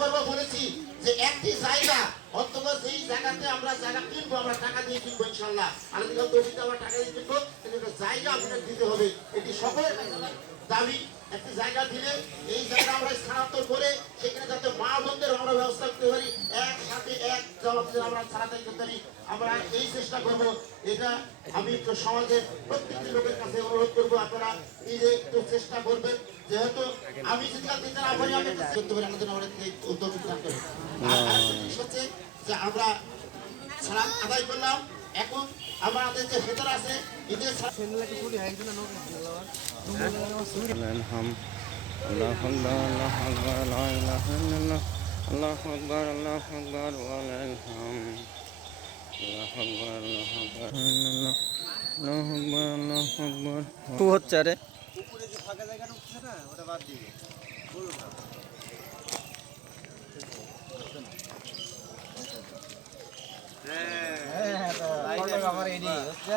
করবো বলেছি যে একটি জায়গা অন্তত যেই জায়গাতে আমরা জায়গা কিনবো, আমরা টাকা দিয়ে কিনবো ইনশাল্লাহ, আলাদা তৌফিক আমরা টাকা দিয়ে কিনবো, কিন্তু একটা জায়গা আপনাকে দিতে হবে। এটি সকলের কাছে দাবি। একটি জায়গা দিলে এই জায়গা আমরা স্থানান্তর করে সেখানে যাতে মা বোনদের আমরা ব্যবস্থা করতে পারি, একসাথে এক জবাব আমরা ছাড়াতাই করতে পারি, আমরা এই চেষ্টা করব। এটা আমি একটু সমাজের প্রত্যেকটি লোকের কাছে অনুরোধ করবো, আপনারা নিজে একটু চেষ্টা করবেন, যেহেতু আমি যেটা দিতে না পারি আমি করতে পারি, আমাদের আমাদের উদ্যোগ দান করবো। আর আরেকটা জিনিস হচ্ছে যে আমরা সালাত আদায় করলাম, এখন আমাদের যে ভেতর আছে ঈদের আল্লাহু আকবার, আল্লাহু আকবার, লা ইলাহা ইল্লাল্লাহ, আল্লাহু আকবার, আল্লাহু আকবার, ওয়ালিল হামদ, আল্লাহু আকবার, আল্লাহু আকবার, আল্লাহু আকবার, আল্লাহু আকবার। কি হচ্ছে রে? উপরে যে ফাঁকা জায়গাটা উঠছে না, ওটা বাদ দিয়ে বলুন না। হ্যাঁ, আমার এডি হচ্ছে।